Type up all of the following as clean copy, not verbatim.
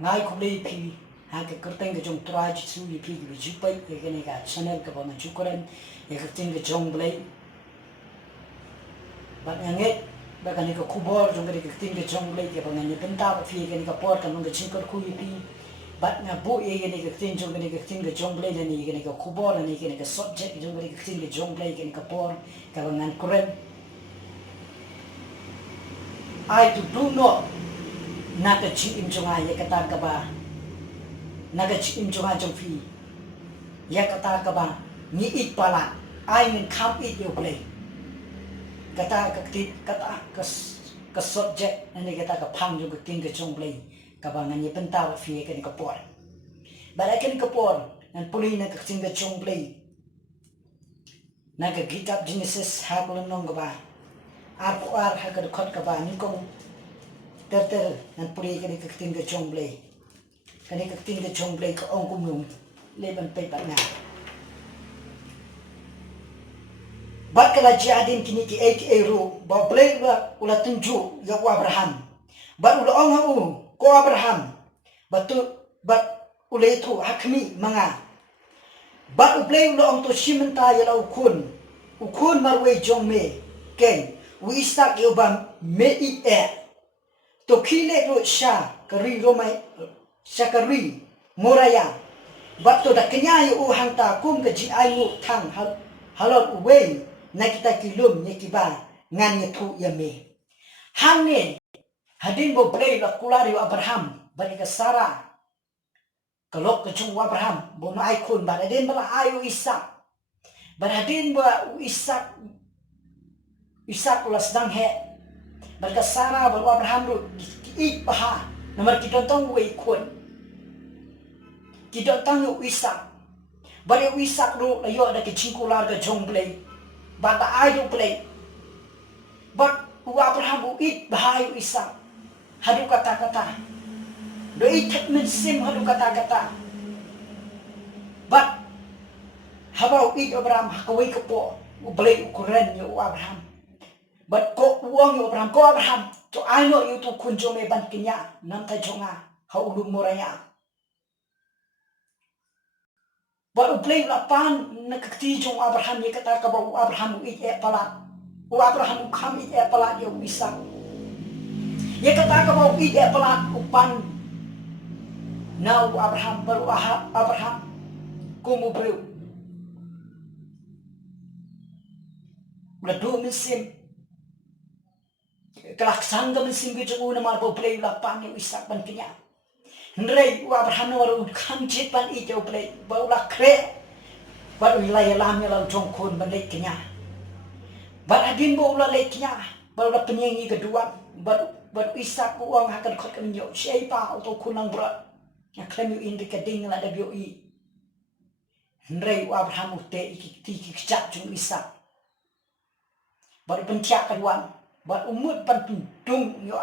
ngay cũng đi phi hai cái cơ tên cái jong try Jisu phi cái Jisu bay cái này cả channel cái bọn Jisu Khrist cái tên cái jong Blei .LRngaid ba cái này cái kubor jong cái tên cái jong Blei cái bọn này bynta phi cái này cái por cái nó cái chingkar khui phi bạn nhà bu cái này cái tên jong cái tên cái jong Blei này cái này cái kubor này cái này cái subject jong cái tên cái jong Blei cái này cái por cái bọn này Khrist ai tu du no naga jingim jonga ya kata kaba naga jingim jonga jong phi ya kata kaba ni it pala ai min kham it U Blei kata ka subject ani kata ka phang jong tin ka jong Blei kaba ngani bynta phi ka ni ka por bara ka ni ka por nan puli na ka tin ka jong Blei naga kitab Jenesis hablo nong kaba ar ha ka khot kaba ni kong ter nan puli ka ni ka tin ka jong Blei ka ni ka tin ka jong Blei ka ong kum nung le ban pe ba na bat kala jiadin kini ki 8 euro ba Blei ula tunju ya U Abraham ba ula ong u ko Abraham batu bat ule tu hakmi manga ba U Blei ula ong to simenta ya lau Khun marwe jong me ken U Isaak yo ba me ieit to kile ro shah kari romai sakari moraya bat to da kenya yo hangta kum ka ji ai mu thang halot we na kita kilum ne kiba ngan ye thu ya me hange hadin bo Blei la kulari U Abraham bari ka Sara kalok ka chung U Abraham bo na ai Khun ba den bala ai U Isaak bar hadin bo U Isaak ulas dang he bar ka Sara bo U Abraham ru ieit paha nomor kita tong we Khun kita tang U Isaak bari U Isaak ru ayo da ke chingkular ka jong Blei bata ai U Blei but U Abraham u ieit bahai U Isaak hadu kata-kata do iet men sim hadu kata-kata but habau ieit Abraham hakawai kepo U Blei U Khrist U Abraham but ko uang U Abraham ko Abraham to I know you to Khun jome ban kinya nam ta jonga ha ulum moraya but U Blei la pan na kakti jong Abraham ye kata ka U Abraham u ieit pala U Abraham u kham ieit pala ye U Isaak ye kata ka u ieit pala u pan na U Abraham baru Abraham kumu briew la do misim kelaksan ga misim ge jong na mar bo Blei la pan ye U Isaak ban kinya Nrei U Abraham no kham chit pan ieit U Blei ba la kre ba u la lam ya la jong Khun ban le kinya ba adin bo la le kinya ba la penyengi kedua ba U Isaak uang hakan khot kan yo sei pa to Khun lang bra ya klem yu indi ka ding la da bio I Nrei U Abraham te ti ki chat jong U Isaak ba pentia kaduan ba umut pan dung yo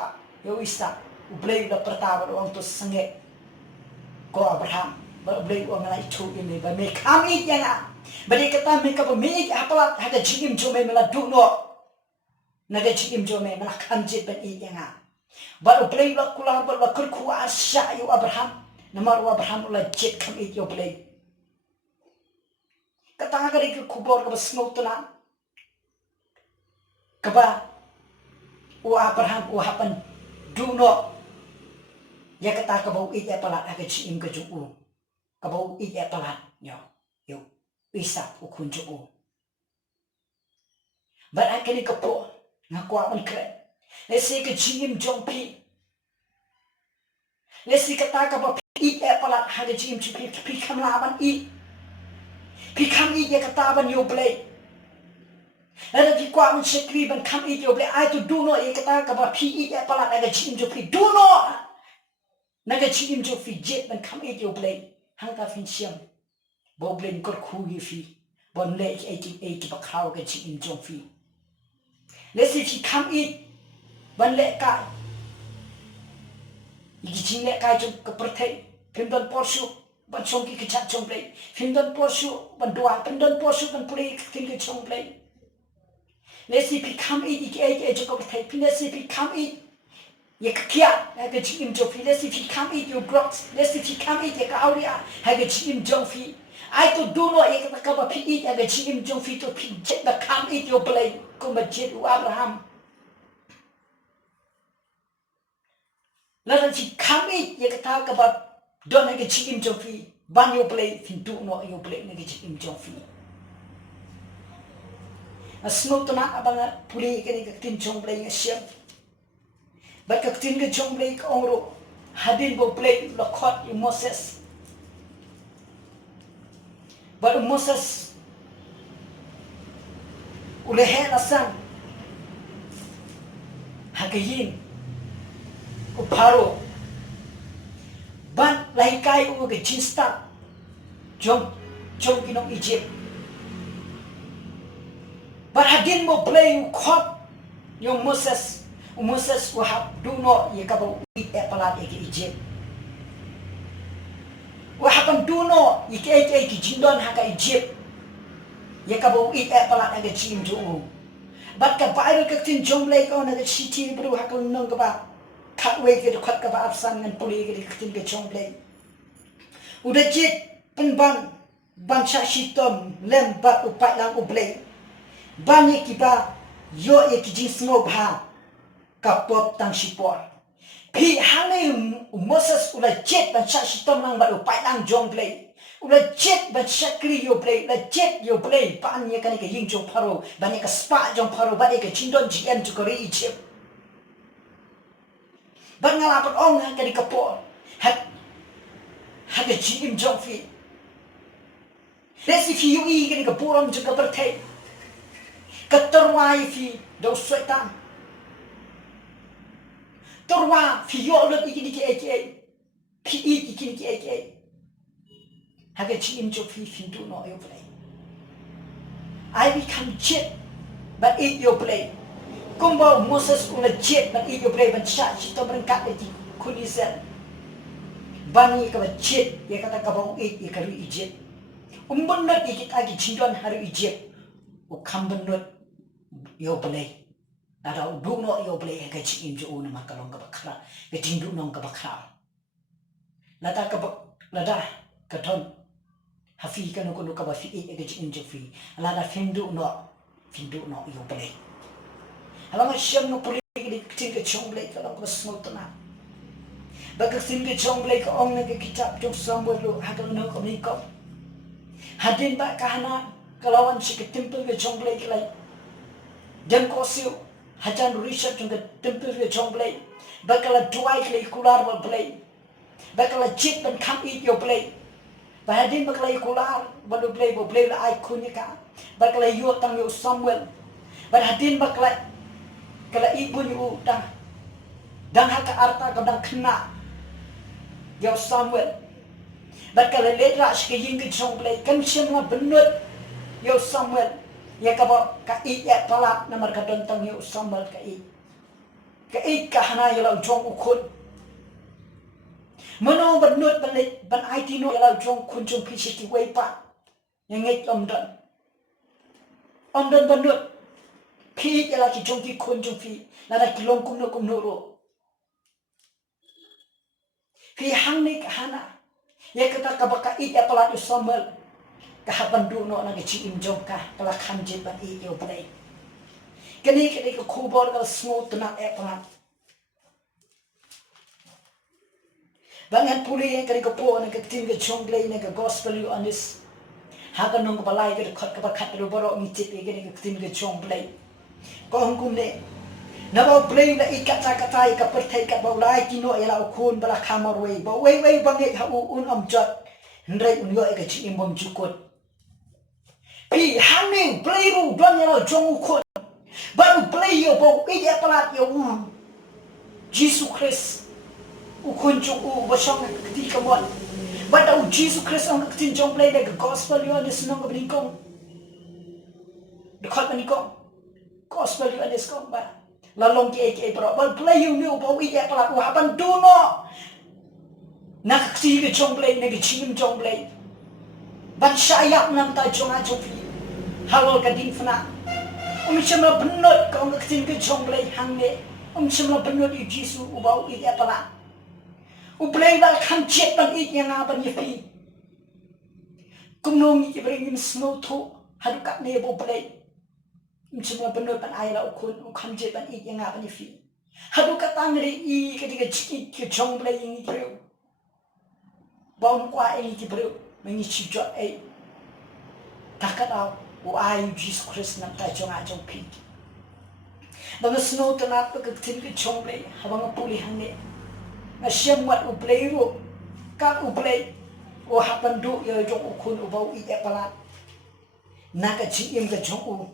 U Isaak U Blei la pertama orang tu sengit ko Abraham ba Blei uang la itu ini ba me kami yang ba dia kata me ka ba me apalat hada jingim jome mela duno naga jingim jome mela kanjit ban I yang ba U Blei la kula ba la kurku asya U Abraham namar U Abraham la jet kham I U Blei kata ga ke kubor ka ba snotuna ka ba U Abraham u hapan duno ya kata ka ba U ieit pala aga jingim ka jong ka ba U ieit pala yo U Isaak u Khun jong ba akani ka po na kwa man kre lesi ka jingim jong pi lesi kata ka ba ieit pala aga jingim jong pi kham la ban I pi kham I ya kata ban U Blei ada di kwa man sekri ban kham I U Blei ai tu duno ya kata ka ba pi ieit pala aga jingim jong pi duno naga jingim jong pi jet ban kham I U Blei hang ta fin siam bo Blei kor khu gi fi bon le 88 ba khau ka jingim jong pi le si fi kham I ban le ka I jing le ka jong ka perthei phim don porsu ban chong ki chat chong Blei phim don porsu ban dua phim don porsu ban Blei tin ki chong Blei le si fi kham I ki ai jong ka perthei pin le si fi kham I ye kia ha ga jingim jong fi let's if he come eat your grots let's if he come eat ye ka auria ha ga jingim jong fi I to do no ye ka ba fi eat ha ga jingim jong fi to fi jet the kham eat your blade Kumba U Abraham la chi kham eat ye ka ta ka ba don ha ga jingim jong fi ban your blade fin do no your blade ha ga jingim jong fi a smoke to na abanga puli ke ni ka tin jong blade nga siam but ka tin ka jong blade ka ongro hadin bo blade lo khot you Moses but Moses ule he la sang hakayin u paro ban lai kai u ke jinsta jong kinong Egypt but hadin mo play u khot yung Moses will have do not ye kabo eat palat ye Egypt wa hapan do no ye ke jindon ha ka Egypt ye kabo eat palat ga chim jo but ka bairo ka tin jong lay ko na ga city bru ha ka nong ka ba khat we ke khat ka ba absan ngan puli ke tin ke jong lay udah jit penban bangsa shitom lem bat upai lang ublay ban ye kiba yo ye ki jing smo bha kapop tang sipor pi hale Moses ula jet ban cha shitom lang ba upai lang jong play ula jet ban shakri yo play la jet yo play ban ye kan ke ying jong paro ban ye ka spa jong paro ban ye ka chindon jian to kori Egypt ban ngala pat ong ka di kapor hat ke jing jong fi desi fi yu I ke ka porom jong ka berthai katerwai fi do setan terwa fi yo lut ikini ki pi ikini ki haga chi im jo fi do no yo play I become jet but eat your play kumba Moses una jet but eat your play ban cha chi to berangkat di Khun Israel bani ka jet ye kata ka bau eat ye karu Egypt umbunat ikit agi chindon haru Egypt u kham benut yo play ada du no yo play ka chi im jo na makalong ka bakra ka tindu nong ka bakra lada ka ton hafi ka no ka ba fi e ka chi im jo fi lada findu no yo play ala ma shem no puli ki tin ka chong play ka ko smot na ba ka tin ka chong play ka ong na ka kitab jong somewhere lo ha ka no ko ni ko hadin ba ka hana kalawan si ka temple ka chong play ka lai dan ko siu hajan research ng temple ke jong play bakala duai ke kular wal play bakala chit ban kham eat your play bahadin bakala kular balu play la ai kunya ka bakala yo tang yo Samuel bahadin bakala kala ibu yu dang haka arta ka dang khna yo Samuel bakala lera ke ying ke jong play kan shema benut yo Samuel ya kaba ka iet palat na markadon tang yo sambal ka ka hana yo jong ukun mono benut ban IT no yo jong kun jong pisiti wei pa yang ngai omdon benut pi ya ki jong ki kun jong fi na da kilong kum no ro fi hang ni ka hana ya kata ka ba ka iet palat yo sambal kahapan du no na chi im jong ka kala kham je ban I yo play kani ka khubor ka smooth na plan bangan puli ka po na ka tin ka chong play na ka gospel you on this ha ka nong balai ka khat ka khat ro boro mi chit ka tin ka chong play ko hong kum ne na ba play na I kata ka perthai ka ba lai ki no ela khun bala khamor wei ba wei bang ha un jot ndrai un yo ka chi im bom chukot pi hanging play ru don yo jong khun ba play yo bo I ya palat yo Jisu Khrist u khun chu u ba shong ti ka mon ba da Jisu Khrist on tin jong play the gospel yo this nong ka bring kong the khot ni kong gospel yo this kong ba la long ke bro ba play yo ni bo I ya palat u haban do no na ka ti ka jong play na ka chim jong play ban shayak nam ta jong a jong fi halol ka din fna chama benot ka ong tin ka jong play hang ne semula benut U Jisu U bau ieit pala U Blei U kham jied ban ieit yang ban yepi kumnong i bring snow to hadu kat ne bo Blei semula benut ban ai la U Khun U kham jied ban ieit yang ban yepi hadu kat tangri i ketika jied ke jong Blei ini briew bau kwa ini briew mengi chijot ai takatau U Jisu Khrist nam ta jong a jong pi bang snow tanat pa tin ke jong Blei habang pulihan ne na siamat U Blei ro kat U Blei o hapan du yo jong U Khun U bau ieit pala na ka jingim ka jong U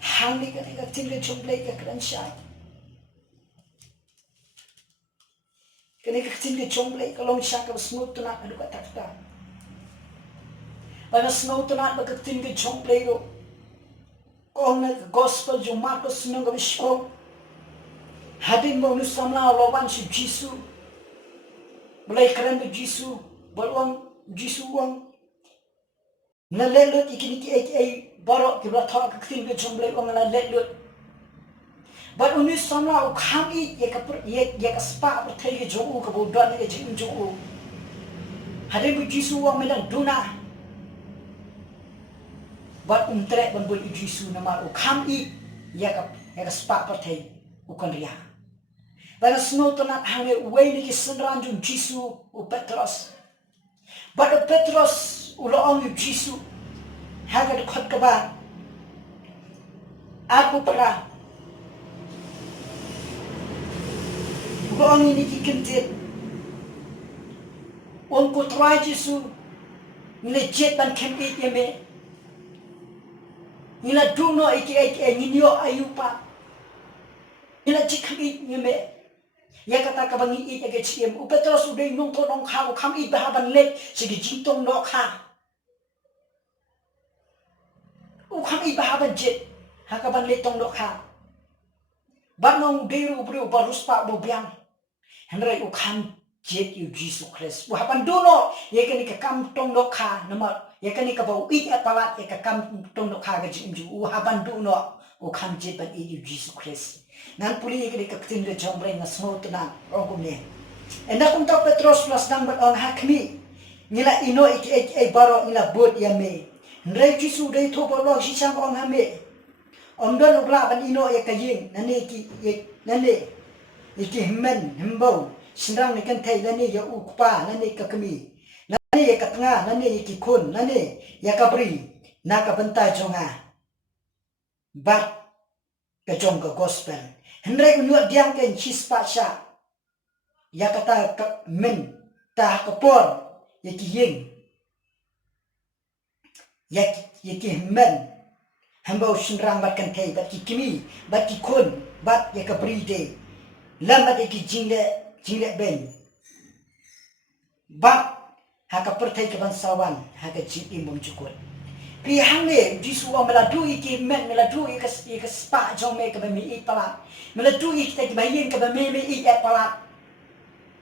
hang ni ka tin ke jong Blei ka kran shah kene ka tin ke jong Blei ka long shah ka snow tanat adu ka takta bang snow tanat pa tin ke jong Blei ro kong na gospel jong Marcos nang ka bishko hadin mo nu samla lawan si Jisu Blei keren be Jisu balwang Jisu wang na lelut ikini ki ai baro ki bla thok ka tin ke jong Blei wang na lelut but unu samla U kham I ye ka spa per thai ke jong U ka bo don ke jing jong U hadin be Jisu wang melang duna but tre ban bul U Jisu nama U kham I ya ka spa per thai U kon ria bana snow tanat hange way ni ki senran jung Jisu U Petros but U Petros U loong U Jisu haga de khot kaba aku para loong ini ki kentit on ko try Jisu ni jied ban kham I yeme ila duno iki nginyo ayupa ila jikham I yeme ya kata ka bangi I ke chiem U Petros U dei nong to nong kha U kham I ba ban let sigi jingtong no kha U kham I ba ban jied ha ka ban let tong no kha ban nong dei ru briew barus pa bo biang henrai U kham jied U Jisu Khrist U haban duno ye ke ni ka kam tong no kha nama ye ke ni ka bau ieit palat ye ka kam tong no kha ga jim ju U haban duno U kham jied ban ieit U Jisu Khrist nan puli ye ke ni ka tin de jong Blei na small tana ong ne enda kum ta Petros plus dang bat on hakmi nila ino ai baro nila bot ya me ndrei Jisu dei tho bo lo si sang ong ha me om don U bla ban ino ye ka ying nane ki ye nane iki himmen himbo sinrang ni kan thai nane ya U pa nane ka kami nane ye ka tanga nane iki Khun nane ya ka briew na ka bynta jonga bat ka jong ka gospel hendrai unyot diang ken chispa shah ya kata ka men ta ka por ye ki ying ya ki men hamba sinrang bat kan thai bat ki kimi bat ki Khun bat ye ka briew de lambat ye ki jingle ben bat ha ka perthai ka ban sawan ha ka jingim bom chukut pi hang ne Jisu wa meladu iki men meladu iki ka spa jong me ka ba mi I pala meladu iki ta ki ba yin ka ba me I pala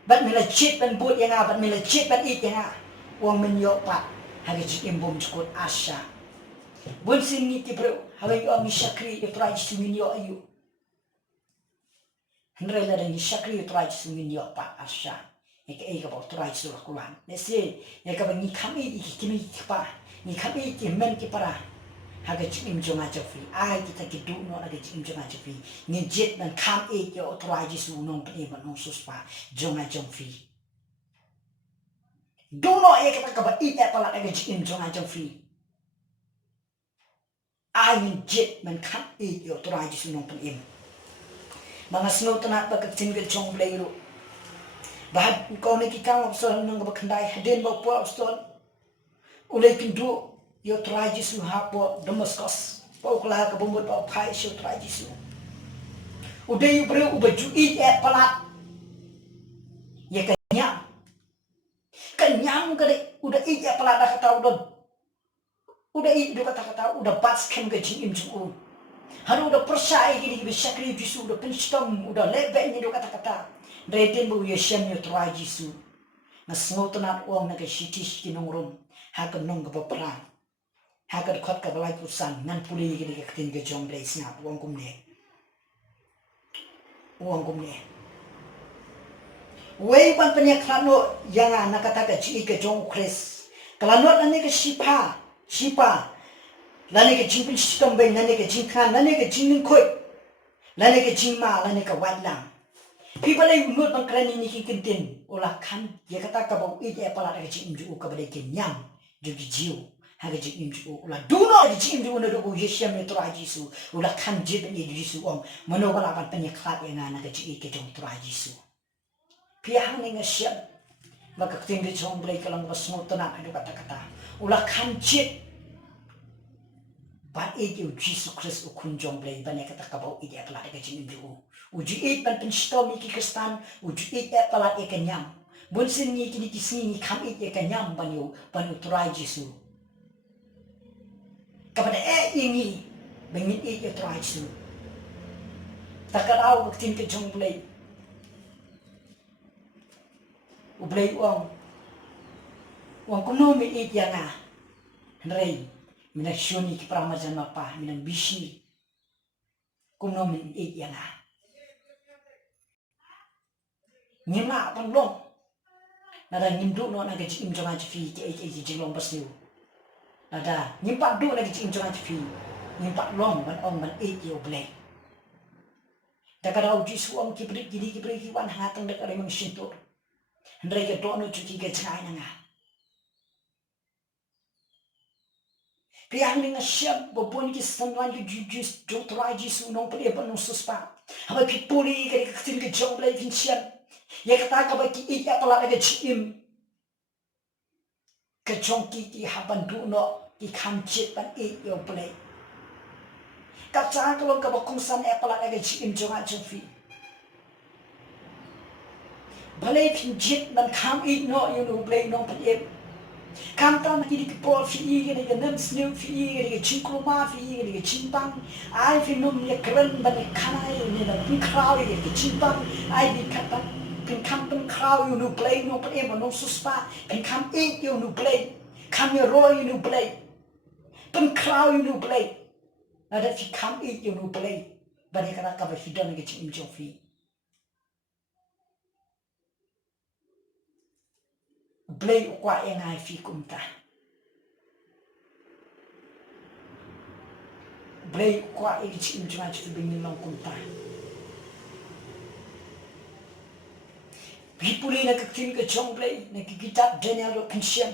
bat mela jied ban bot yang bat mela jied ban ieit yang wang men yo pat ha ka jingim bom chukut asha bun sin ni ti bro ha ba yo mi shakri try to win yo ayu henrai la ni shakri try to win yo pat asha e ka ba try to kulan ne se ye ka ba ni kham I iki kimi pa ni kham I ki men ki para ha ga jingim jonga jofi ai ki ta ki du no na ga jingim jonga jofi ni jied ban kham I yo try Jisu nong pe ban nong suspa jonga jofi du no e ka ba ieit pala ga jingim jonga jofi ai ni jied ban kham I yo try Jisu nong pe mga snow tanat ba ka tin ke jong Blei ro bahad ko ni ki kam so nang ba khandai hadin ba po so ulai kin du yo try Jisu ha po Damascus po kala ka bombot pa phai so try Jisu udai U Blei U baju ieit palat ye ka nyam ka de udah ieit palat da kata udah ieit do kata udah bats kem ke jingim jung haru udah percaya gini bisa kri Jisu udah penstom udah lebe ni do kata redin bu yeshem yo try Jisu na snow tanat wong na ka shitish ki nongrum ha ka nong ka pra ha ka khot ka balai pusan nan puli gini ka tin ke jong Blei snap wong kum ne uang kumne wei ban penya klano yanga nakata ka chi ke Jisu Khrist klano nane ke shipa lane ke jingpin shitom bai nane ke jingkhan nane ke jingin khoi lane ke jingma lane ke wadlang people ai ngot bang krani ni ki kintin ola khan ye kata ka bau ite pala ke jingju ka bade ke nyam ju jiu ha ke jingju ola duno ke jingju na do yeshia me tra Jisu ola khan jied ni Jisu om mano bala ban penya khat yanga na ke chi ke jong tra Jisu pihang ni ngasya maka tinggi Jong Blei kalang basmo tana adu kata-kata ulah kanjit ban itu Jisu Khrist ukun Jong Blei ban kata kabau ide pala ke jingim ju jied ban penstom iki Kristan jied pala ke nyam bunsin ni kini kisni ni kham ide ke nyam ban utrai Jisu kepada ini bengin ide utrai Jisu takarau tinggi Jong Blei U Blei uang kuno mi it yanga rei mina shoni ki pramajan mapa mina bishi kuno mi it yanga nyima panglong nada nyimdu no na ke jim jonga fi ke jinglong basiu nada nyimpa du na ke jim jonga fi nyimpa long ban it U Blei dakarau Jisu ki beri ki wan hatang dak remang sintur rei ke dono cuci ke cai nanga piang ni ngasya bopon ki sanwan ki jujus jong trai Jisu nong pele ban suspa haba ki puri ke tin ke Jong Blei vincian ye kata ka ba ki it apala ke chim ke jong ki haban du no ki kham chit ban it U Blei ka cha ka long ka ba kong san apala ke chim jonga fi balai pinjit ban kham it no U Blei no pan Kantan kini ke pol fi ke ke nem snew fi ke chinkroma fi ke chimpang ai fi num ye kren ban kanai ni na pin kraw ke chimpang ai di kata pin kam pin kraw U Blei no pan no suspa pin kam it U Blei kam ye ro U Blei pin kraw U Blei ada fi kam it U Blei ban kata ka fi don ke chim fi Blei kwa engai fi kumta Blei kwa e chim jma fi bingin long kumta Pipuli na kakin ke Jong Blei na kikitab Daniel do pension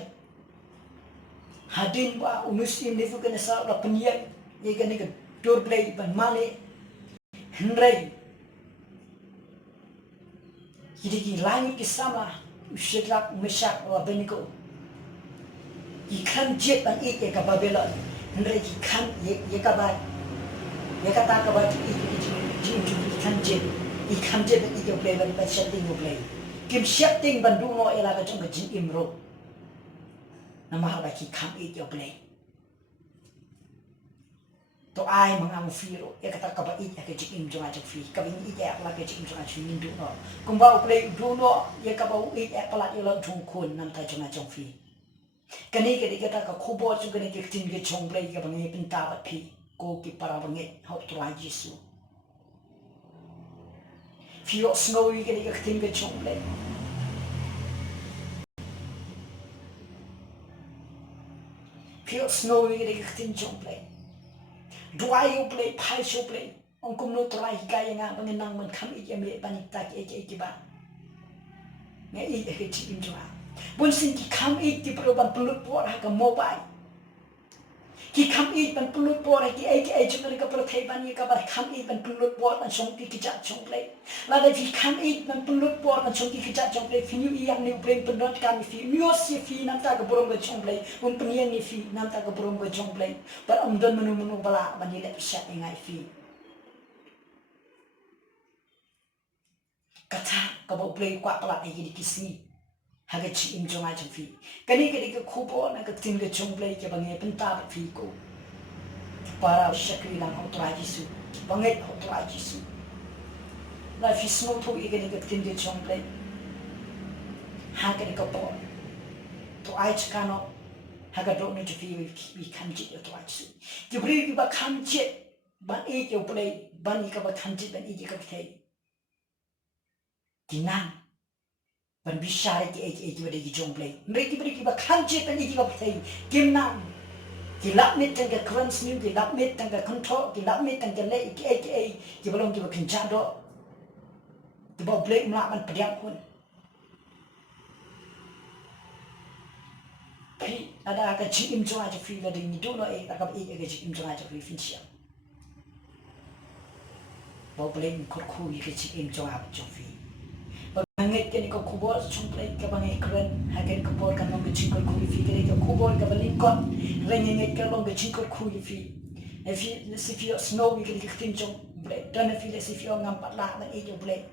hadin ba muslim ni fu kana sa la penyan ye kana ke dor Blei ban male hnrei hidiki langit ke sama Shadrach, Meshach, Abednego. Ikan jied ban it ye ka Babylon. Hendrai ikan ye ka ba ikan jied. Ikan jied ban it U Blei ban setting U Blei. Kim setting ban du no ela ka jong ka jingim ro. Nama ba ki kam it U Blei. To ai mangamu firo ye kata ka ba it ya ka jingim jonga fi. Ka bin it ya la ka jingim jonga fi min du no. Kumba U Blei du no ye ka ba it ya pala yo la jong Khun nam ta jonga fi. Kani ke kata ka khubo chu kani ke tin ke Jong Blei ka bangi bynta ba phi ko ki para bangi hau trai Jisu. Fio snowy ke tin ke Jong Blei. Fio snowy ke tin Jong Blei. Dwai U Blei pai U Blei. Ong kum no trai ka nga bangi nang man kham it me banita ke ba. Nge it ke chi im jonga. Bun sin ki kham it ki pro ban pulut por ha ka mobile ki kham it ban pulut por ki ai chung ka pro thai ban ye ka ba kham it ban pulut por ban song ki ja Jong Blei la da ki kham it ban pulut por ban song ki ja Jong Blei fi ni yang ni Blei ban not ka mi fi myo si fi nam ta ka borom ba Jong Blei un pnien ni fi nam ta ka borom ba Jong Blei ba om don menu bala ban ni le sha ngai fi kata ka bo Blei kwa pala ai ki kisni haga chi im jonga fi kani ke khubo na ka tin ke Jong Blei ke bangi bynta ba fi ko para shakri lang ho trai Jisu bangi ho trai Jisu la fi smo to i ke tin ke Jong Blei ha ke ko po to ai chkano haga do no fi kan ji to ai Jisu ki bri ki ba kan ji ban e ke U Blei ban i ka ba kan ji ban i ke ka thai kinang ban bisare ki eki bade ki jong play mereka beri ki ba kanjit ban iki ba play kimnam ki lapmit tangga kran sniu ki lapmit tangga kontrol ki lapmit tangga le ki ki balong ki ba kenjado ki ba play mlak man pediam kun pi ada ka jingim jo aja free la ding do no ka ka jingim jo aja free fin siam ba play ko ku ki jingim jo aja free Bangit kan ikaw kubol chumplay ka bangit kren hagen kubol kan long chingkol kuifi kan ikaw kubol ka balingkot rengengit ka long chingkol kuifi if you snow we kan ikaw tinjong blay dan if you ngampat lah man ito blay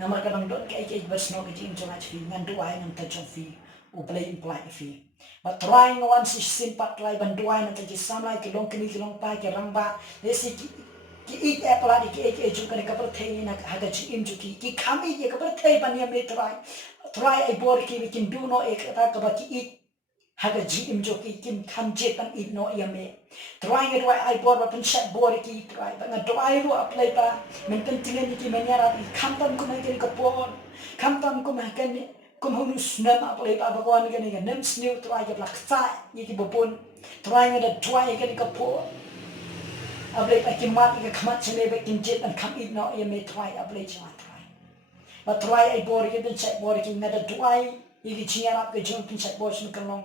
namar ka bang don ka ikaw ba snow ka tinjong at fi nganduay ng tajong fi u blay imply fi but trying once is simpat try banduay ng tajong samlay kilong kilong pa kirangba desi ki ieit apple ki ieit jung kan ka perthei na haga jingim ju ki kham ieit ka perthei bania me try ai bor ki we can do no ek ta ka ba ki ieit haga jingim ju ki kim kham je pan ieit no ya me try ngai wai ai bor ba pen shat bor ki try ba ngai try ru apply pa men kan tingen ki men yara kham tam ko mai ka por kham tam ko mai kan kum hunus nam apply pa ba ko ni kan nem snew try ka blak sa ni ki bopon try ngai try kan ka por ablay pa kimat ka khamat chene ba kinjet an kham it no ya me try ablay cha try ba try ai bor ke ben check bor ki na da try i chiya rap ke jong pin check bor sun kalong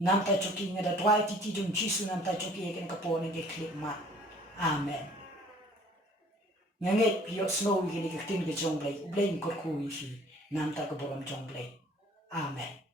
nam ta chuki na da try ti jong jisu nam ta chuki ke ka po ne ke clip ma amen nganget pio snow ke ni ke tin ke jong blay blay ko ku wi nam ta ko bolam jong blay amen